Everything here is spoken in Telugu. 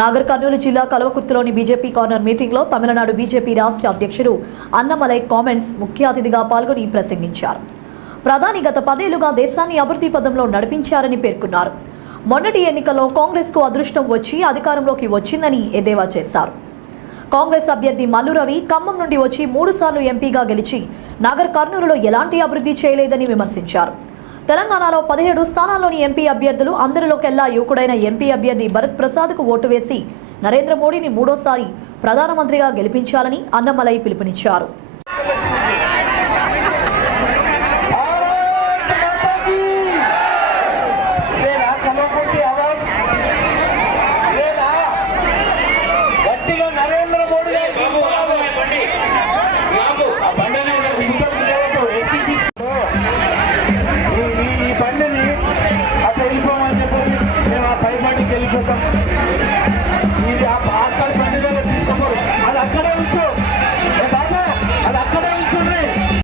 నాగర్ కర్నూలు జిల్లా కలవకుర్తిలోని బీజేపీ కార్నర్ మీటింగ్లో తమిళనాడు బీజేపీ రాష్ట్ర అధ్యక్షుడు అన్నమలై కామెంట్స్ ముఖ్య అతిథిగా పాల్గొని ప్రసంగించారు. ప్రధాని గత పదేళ్ళుగా దేశాన్ని అభివృద్ధి పదంలో నడిపించారని పేర్కొన్నారు. మొన్నటి ఎన్నికల్లో కాంగ్రెస్కు అదృష్టం వచ్చి అధికారంలోకి వచ్చిందని ఎద్దేవా చేశారు. కాంగ్రెస్ అభ్యర్థి మల్లు రవి ఖమ్మం నుండి వచ్చి మూడుసార్లు ఎంపీగా గెలిచి నాగర్ కర్నూలులో ఎలాంటి అభివృద్ధి చేయలేదని విమర్శించారు. తెలంగాణలో పదిహేడు స్థానాల్లోని ఎంపీ అభ్యర్థులు అందరిలోకెల్లా యువకుడైన ఎంపీ అభ్యర్థి భరత్ ప్రసాద్కు ఓటు వేసి నరేంద్ర మోడీని మూడోసారి ప్రధానమంత్రిగా గెలిపించాలని అన్నమలై పిలుపునిచ్చారు. Gracias.